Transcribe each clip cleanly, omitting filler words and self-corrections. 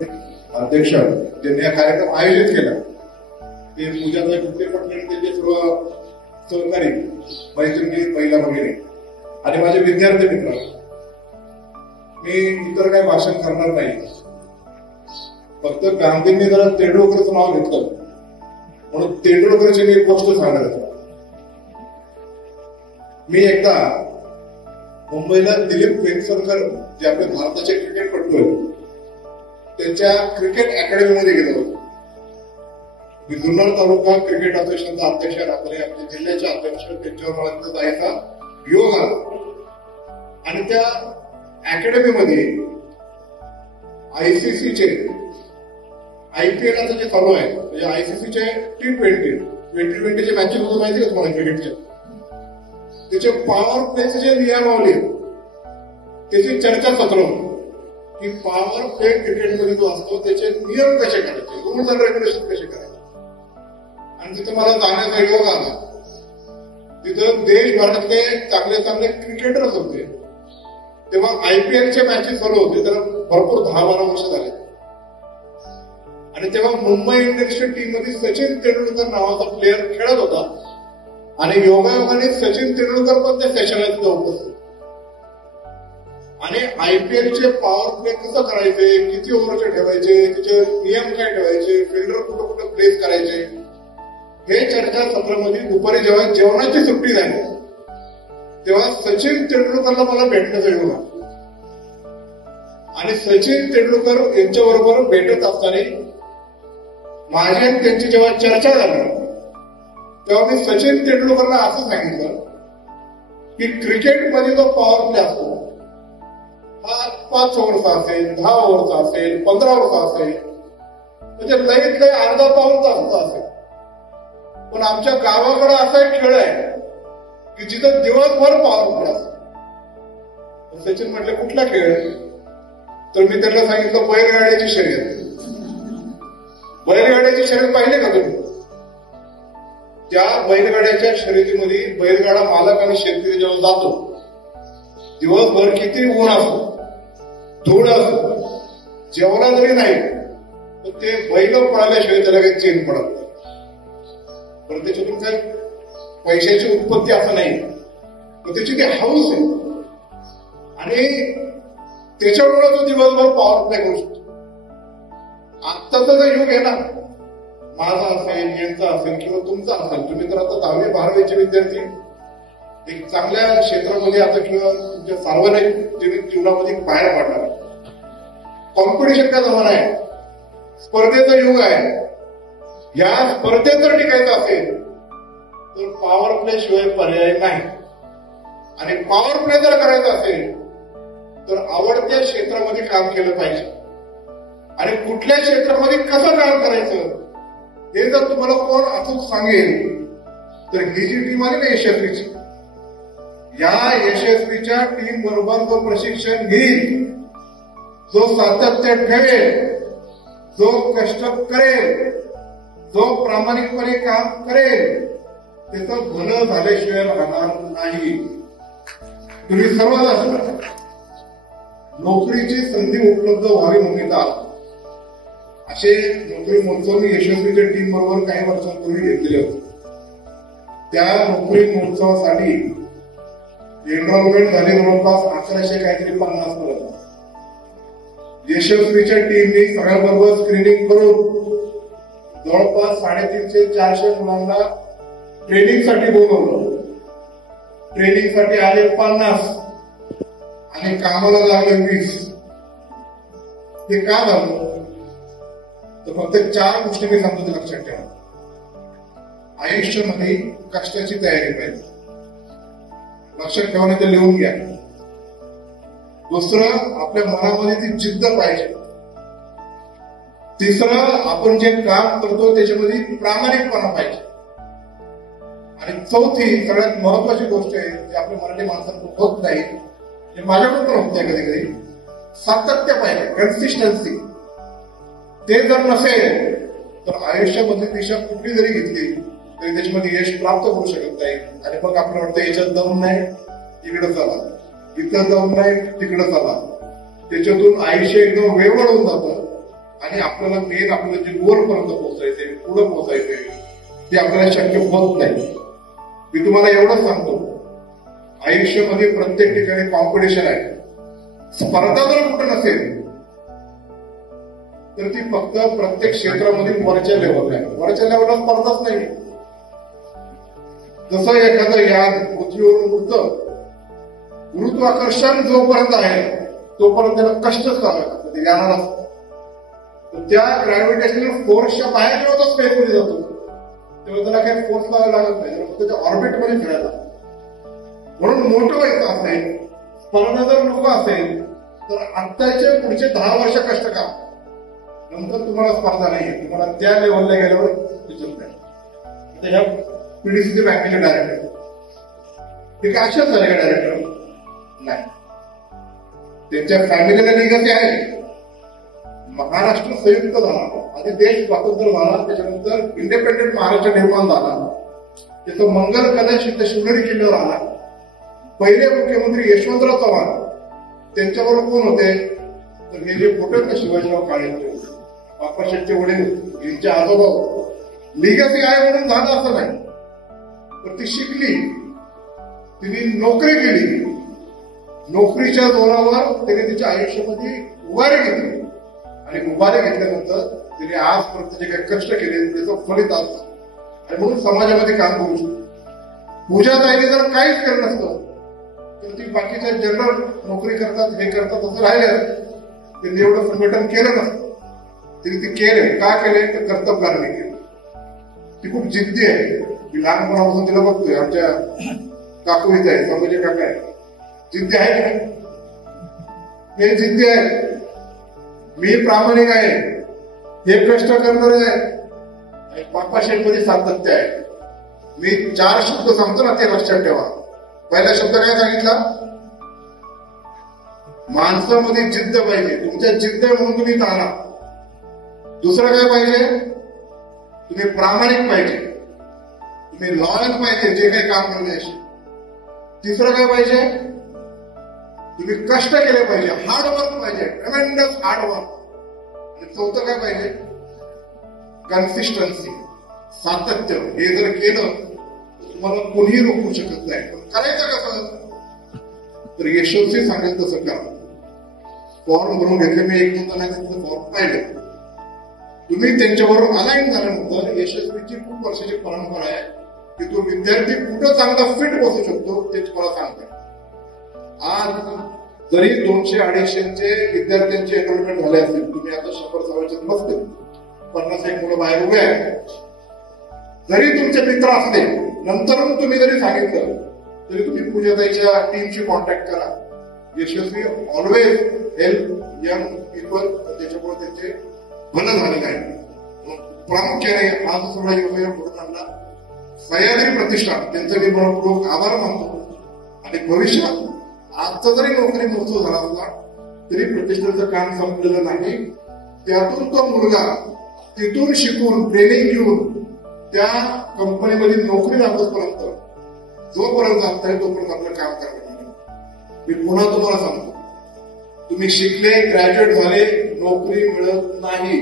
अध्यक्ष ज्यांनी हा कार्यक्रम आयोजित केला ते पूजाताई गुप्ते पटले, त्यांचे सर्व सहकारी, मैत्रिणी, महिला भगिनी आणि माझे विद्यार्थी मित्र. मी इतर काही भाषण करणार नाही, फक्त गांधींनी जरा तेंडुलकरचं नाव घेतलं म्हणून तेंडुलकरची मी एक गोष्ट सांगणार आहे. मी एकदा मुंबईला दिलीप वेंगसरकर जे आपले भारताचे क्रिकेटपटू आहेत त्यांच्या क्रिकेट अकॅडमीमध्ये गेलो होतो. मी जुन्नर तालुका क्रिकेट असोसिएशनचा अध्यक्ष राहतो, आपल्या जिल्ह्याचे अध्यक्ष, त्यांच्यावर मला जायचा योग आला. आणि त्या अकॅडमीमध्ये आयसीसीचे IPL आता जे चालू आहे म्हणजे आयसीसीचे T20 मॅचेस होते माहिती का तुम्हाला क्रिकेटचे, त्याचे पॉवर प्लेचे जे नियमावली त्याची चर्चा सत्र की पॉवर प्ले क्रिकेटमध्ये जो असतो त्याचे नियम कसे करायचे, रूल्स अँड रेग्युलेशन कसे करायचे. आणि तिथं मला जाण्याचा योग आला. तिथं देशभरातले चांगले चांगले क्रिकेटर्स होते. तेव्हा IPLचे मॅचेस चालू होते, त्याला भरपूर 10-12 वर्ष झाले. आणि तेव्हा मुंबई इंडियन्सच्या टीम मध्ये सचिन तेंडुलकर नावाचा प्लेअर खेळत होता. आणि योगायोगाने सचिन तेंडुलकर पण त्या सेशनला तिथं उपस्थित. आणि IPLचे पॉवर प्ले कसं करायचे, किती ओव्हरचे ठेवायचे, तिचे नियम काय ठेवायचे, फिल्डर कुठं कुठं प्लेस करायचे, हे चर्चा सत्रामध्ये दुपारी जेव्हा जेवणाची सुट्टी झाली तेव्हा सचिन तेंडुलकरला मला भेटण्याचा योग आला. आणि सचिन तेंडुलकर यांच्याबरोबर भेटत असताना माझी आणि त्यांची जेव्हा चर्चा झाली तेव्हा मी सचिन तेंडुलकरला असं सांगितलं की क्रिकेटमध्ये जो पॉवर प्ले असतो हा 5 ओव्हरचा असेल, 10 ओव्हरचा असेल, 15 ओव्हरचा असेल, म्हणजे लईत लई अर्धा पाऊण तासचा असेल. पण आमच्या गावाकडे असा एक खेळ आहे की जिथं दिवसभर पॉवर प्ले असतो. सचिन म्हटले कुठला खेळ, तर मी त्यांना सांगितलं बैलगाड्याची शर्यत. बैलगाड्याची शर्यत पाहिले का तुम्ही? त्या बैलगाड्याच्या शर्यतीमध्ये बैलगाडा मालक आणि शेतकरी जेव्हा जातो दिवसभर किती ऊन असतो, धूळ असतो, जेवला जरी नाही तर ते बैल पळाल्याशिवाय त्याला काही चेन पडत नाही. पण त्याच्यातून काय पैशाची उत्पत्ती असं नाही, तर त्याची ती हाऊस आहे. आणि त्याच्यामुळे तो दिवसभर पॉवर प्ले करू शकतो. आत्ताचा जो युग आहे ना, माझा असेल, यांचा असेल किंवा तुमचा असेल, तुम्ही तर आता 10वी 12वीचे विद्यार्थी एक चांगल्या क्षेत्रामध्ये आता किंवा तुमच्या सार्वजनिक जीवनामध्ये बाहेर पडणार. कॉम्पिटिशनचा जमाना आहे, स्पर्धेचं युग आहे. या स्पर्धेत जर टिकायचं असेल तर पॉवर प्ले शिवाय पर्याय नाही. आणि पॉवर प्ले जर करायचं असेल तर आवडत्या क्षेत्रामध्ये काम केलं पाहिजे. आणि कुठल्या क्षेत्रामध्ये कसं काम करायचं हे जर तुम्हाला कोण अचूक सांगेल तर ही जी टीम आली ना यशस्वीची, या यशस्वीच्या टीम बरोबर जो प्रशिक्षण घेईल, जो सातत्य ठेवेल, जो कष्ट करेल, जो प्रामाणिकपणे काम करेल त्याचं भलं झाल्याशिवाय राहणार नाही. तुम्ही सर्वजण नोकरीची संधी उपलब्ध व्हावी म्हणून असे नोकरी महोत्सव मी यशस्वीच्या टीम बरोबर काही वर्षांपूर्वी घेतलेले होते. त्या नोकरी महोत्सवासाठी एनरोलमेंट झाली जवळपास 1150 काहीतरी. यशस्वीच्या टीमने सगळ्याबरोबर स्क्रीनिंग करून जवळपास 350-400 मुलांना ट्रेनिंगसाठी बोलवलं. ट्रेनिंगसाठी आले 50 आणि कामाला लागले 20. हे का झालं तर फक्त 4 गोष्टी मी सांगतो लक्षात ठेवा. आयुष्यामध्ये कष्टाची तयारी पाहिजे, लक्षात ठेवा, नाही तर लिहून घ्या. दुसरं, आपल्या मनामध्ये ती जिद्द पाहिजे. तिसरं, आपण जे काम करतो त्याच्यामध्ये प्रामाणिकपणा पाहिजे. आणि चौथी सगळ्यात महत्वाची गोष्ट आहे जी आपल्या मराठी माणसांकडून होत नाही, जे माझ्याकडून पण होत नाही कधी कधी, सातत्य पाहिजे, कन्सिस्टन्सी. ते जर नसेल तर आयुष्यामध्ये दिशा कुठली जरी घेतली तरी त्याच्यामध्ये यश प्राप्त होऊ शकत नाही. आणि मग आपल्याला वाटतं याच्यात जाऊन नाही, इकडं चला, इथं जाऊन नाही, तिकडं चला. त्याच्यातून आयुष्य एकदम वेगळं होऊन जातं. आणि आपल्याला मेन आपलं जे गोलपर्यंत पोहोचायचंय, पुढे पोहोचायचंय, ते आपल्याला शक्य होत नाही. मी तुम्हाला एवढंच सांगतो, आयुष्यामध्ये प्रत्येक ठिकाणी कॉम्पिटिशन आहे. स्पर्धा जर कुठं नसेल तर ती फक्त प्रत्येक क्षेत्रामधील वरच्या लेवलला आहे. वरच्या लेवलला स्पर्धाच नाही. जसं एखादं यान पृथ्वीवरून उडतं, गुरुत्वाकर्षण जोपर्यंत आहे तोपर्यंत त्याला कष्टच करावं ते यानाला. त्या ग्रॅव्हिटेशनल फोर्सच्या बाहेर जेव्हा तो स्पेसमध्ये जातो तेव्हा त्याला काही फोर्स लावायला लागत नाही, फक्त त्या ऑर्बिटमध्ये फिरायला. म्हणून मोठं व्हायचं असेल, स्पर्धा जर नको असेल तर आत्ताचे पुढचे 10 वर्ष कष्ट करा. नंतर तुम्हाला स्पर्धा नाहीये, तुम्हाला त्या लेवलला गेल्यावर दिसत नाही. त्याच्या पीडीसीचे बँकेचे डायरेक्टर ते काय अशाच झाले का डायरेक्टर? नाही. त्यांच्या फॅमिलीला लिगसी आहे. महाराष्ट्र संयुक्त झाला, आधी देश स्वातंत्र्य झाला, त्याच्यानंतर इंडिपेंडेंट महाराष्ट्र निर्माण झाला, त्याचं मंगल कलश इथं शिवनेरी किल्ल्यावर आला. पहिले मुख्यमंत्री यशवंतराव चव्हाण, त्यांच्याबरोबर कोण होते तर हे जे फोटो आहेत शिवाजीराव काळे, बाप्पा शेट्टी वडील, यांचे आजोबा. लिगसी आहे म्हणून झालं असं नाही, तर ती शिकली, तिने नोकरी केली, नोकरीच्या जोरावर तिने तिच्या आयुष्यामध्ये उभारी घेतली आणि उभारी घेतल्यानंतर तिने आजपर्यंत जे काही कष्ट केले त्याचं फलित असतं. आणि म्हणून समाजामध्ये काम करू शकतो. पूजाताईने जर काहीच केलं नसतं तर ती बाकीच्या जनरल नोकरी करतात, हे करतात, असं राहिलं. त्यांनी एवढं संघटन केलं नसतं. तिने ते केले. का केले तर कर्तव्याने केले. ती खूप जिद्दी आहे. मी लहानपणापासून तिला बघतोय. आमच्या काकू इथे आहे, संभाजी काका आहे, जिद्दी आहे का? हे जिद्दी आहे. मी प्रामाणिक आहे, हे कष्ट करणार आहे. बाप्पा शेठमध्ये सातत्य आहे. मी 4 शब्द सांगतो ना, ते लक्षात ठेवा. पहिला शब्द काय सांगितला? माणसामध्ये जिद्द पाहिजे. तुमच्या जिद्द म्हणून तुम्ही चाला. दुसरं काय पाहिजे? तुम्ही प्रामाणिक पाहिजे, तुम्ही लॉयल पाहिजे जे काही काम करण्याशी. तिसरं काय पाहिजे? तुम्ही कष्ट केले पाहिजे, हार्डवर्क पाहिजे, ट्रेमेंडस हार्डवर्क. आणि चौथं काय पाहिजे? कन्सिस्टन्सी, सातत्य. हे जर केलं तर तुम्हाला कोणीही रोखू शकत नाही. पण करायचं कसं? तर यशस्वी सांगेल तसं करा. फॉर्म भरून घेतले मी, 1-2 जणांचं फॉर्म पाहिलं. तुम्ही त्यांच्याबरोबर अलाईन झाल्यानंतर यशस्वीची खूप वर्षाची परंपरा आहे की तो विद्यार्थी कुठं चांगला फिट बसू शकतो ते तुम्हाला सांगतात. आज जरी 200-250 विद्यार्थ्यांचे एनरोलमेंट झाले असतील, तुम्ही आता 100-125 बसते, 50 मुलं बाहेर उभे आहेत, जरी तुमचे मित्र असले, नंतर तुम्ही जरी सांगितलं तरी तुम्ही पूजाताईच्या टीमशी कॉन्टॅक्ट करा. यशस्वी ऑलवेज हेल्प यंग पीपल. त्याच्यामुळे त्यांचे भलं झालेलं आहे. प्रामुख्याने आज सगळा योजना घडून आणला सह्याद्री प्रतिष्ठान, त्यांचा मी मनपूर्वक आभार मानतो. आणि भविष्यात आजचा जरी नोकरी महोत्सव झाला असला तरी प्रतिष्ठानचं काम संपलेलं नाही. त्यातून तो मुलगा तिथून शिकून ट्रेनिंग घेऊन त्या कंपनीमध्ये नोकरी लागतोपर्यंत जोपर्यंत असता येईल तोपर्यंत आपलं काम करणार. मी पुन्हा तुम्हाला सांगतो, तुम्ही शिकले, ग्रॅज्युएट झाले, नोकरी मिळत नाही.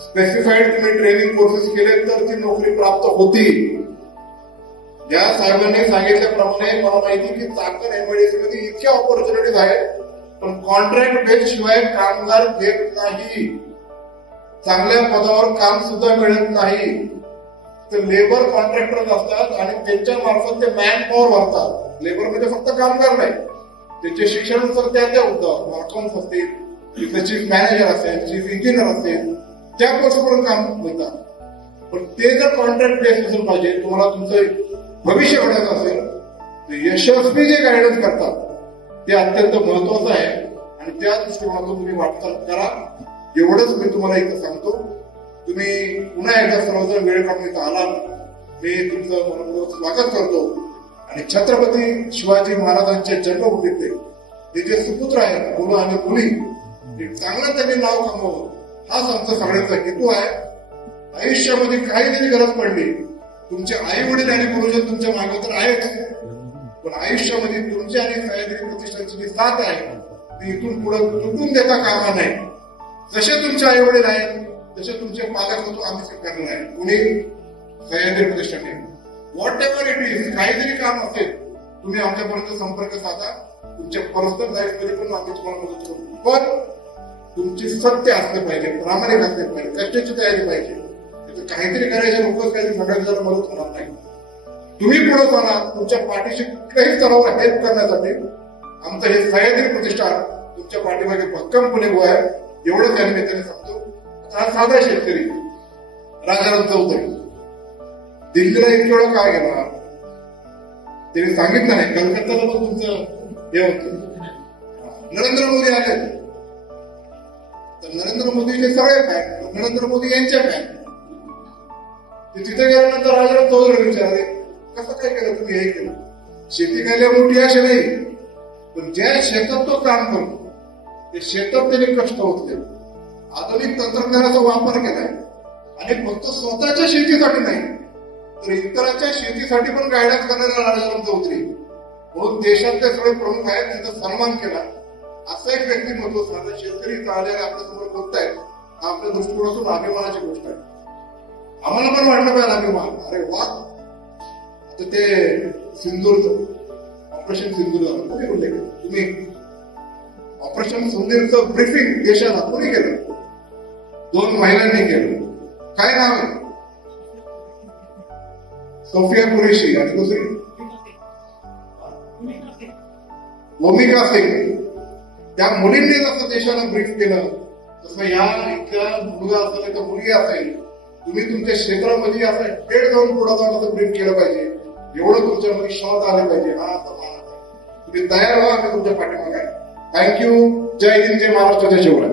स्पेसिफाईड तुम्ही ट्रेनिंग कोर्सेस केले तर ती नोकरी प्राप्त होती. या साहेबांनी सांगितल्याप्रमाणे मला माहिती की चाकण एमआयडीसी मध्ये इतक्या ऑपॉर्च्युनिटीज आहेत, पण कॉन्ट्रॅक्ट बेस शिवाय कामगार घेत नाही. चांगल्या पदावर काम सुद्धा मिळत नाही. तर लेबर कॉन्ट्रॅक्टर असतात आणि त्यांच्या मार्फत ते मॅन पॉवर भरतात. लेबर म्हणजे फक्त कामगार नाही, त्यांचे शिक्षण तर त्या होतं. अकाउंट्स असतील, तिथले चीफ मॅनेजर असेल, चीफ इंजिनियर असेल, त्या पोस्टपर्यंत काम मिळतात. पण ते जर कॉन्ट्रॅक्ट बेस असेल पाहिजे, तुम्हाला तुमचं भविष्य घडायचं असेल तर यशस्वी जे गायडन्स करतात ते अत्यंत महत्वाचं आहे. आणि त्या दृष्टिकोनातून तुम्ही वाटचाल करा. एवढंच मी तुम्हाला इथं सांगतो. तुम्ही पुन्हा एकदा सर्वजण वेळ काढून इथं आलात, मी तुमचं मनपूर्वक स्वागत करतो. आणि छत्रपती शिवाजी महाराजांचे जन्मभूमीतले हे जे सुपुत्र आहेत, मुलं आणि मुली, एक चांगलं त्यांनी नाव कमवावं हाच आमचा सगळ्यांचा हेतू आहे. आयुष्यामध्ये काही जरी गरज पडली, तुमचे आई वडील आणि गुरुजन तुमच्या मागे तर आहेच, पण आयुष्यामध्ये तुमची आणि सह्याद्री प्रतिष्ठानची जी साथ आहे ती इथून पुढे तुटून देता कामा नाही. जसे तुमचे आई वडील आहेत तसे तुमचे पालक होतो आम्ही स्वीकारलं आहे. कुणी सह्याद्री प्रतिष्ठानने व्हॉट एव्हर इट इज, काही जरी काम असेल तुम्ही आमच्यापर्यंत संपर्क साधा. तुमच्या पर्सनल लाईफमध्ये पण आम्ही तुम्हाला मदत करू. पण तुमची सत्य असले पाहिजे, प्रामाणिक असले पाहिजे, कष्टाची तयारी पाहिजे. काहीतरी करायच्या लोकच काहीतरी सगळ्यांना मदत होणार नाही. तुम्ही पुढे जाणार, तुमच्या पाठीशी कुठल्याही स्तरावर हेल्प करण्यासाठी आमचं हे सह्याद्री प्रतिष्ठान तुमच्या पाठीमागे भक्कमपणे उभं आहे. एवढंच या निमित्ताने सांगतो. हा साधा शेतकरी राजाराम चौधरी दिल्लीला इतके वेळा काय गेला त्यांनी सांगितलं नाही. कलकत्त्याला पण तुमचं हे होतं. नरेंद्र मोदी आले तर नरेंद्र मोदीचे सगळे फॅन, नरेंद्र मोदी यांच्या फॅन. तिथे गेल्यानंतर राजाराम चौधरी विचारले कसं काय केलं तुम्ही, हे केलं. शेती काय मोठी अशी नाही, पण ज्या शेतात तो काम करतो ते शेतात त्यांनी कष्ट होते. आधुनिक तंत्रज्ञानाचा वापर केलाय आणि फक्त स्वतःच्या शेतीसाठी नाही तर इतरांच्या शेतीसाठी पण गायडन्स करणारा राजाराम चौधरी म्हणून देशातले सगळे प्रमुख आहेत त्यांचा सन्मान केला. असं एक व्यक्तिमत्व साधा शेतकरी चाललेला आपल्यासमोर बघतायत. आपल्या दृष्टिकोनातून अभिमानाची गोष्ट आहे. आम्हाला पण वाटलं पाहिजे अभिमान. अरे वा, आता ते सिंदूरचं ऑपरेशन सिंदूर झालं कोणी उल्लेख तुम्ही ऑपरेशन सिंदूरचं ब्रीफिंग देशाला कोणी केलं, 2 महिलांनी केलं. काय नाव आहे, सोफिया कुरेशी आणि दुसरी भूमिका सिंग. त्या मुलींनी जसं देशाला ब्रीफ केलं तसं या इथल्या मुलगा असेल तर मुलगी असेल तुम्ही तुमच्या क्षेत्रामध्ये असं थेट जाऊन पुढे जाऊन ब्रीफ केलं पाहिजे. एवढं तुमच्यामध्ये शॉट आले पाहिजे. हा तुम्ही तयार व्हा, आम्ही तुमच्या पाठीमागे आहे. थँक्यू. जय हिंद, जय महाराष्ट्र, जय शिवराय.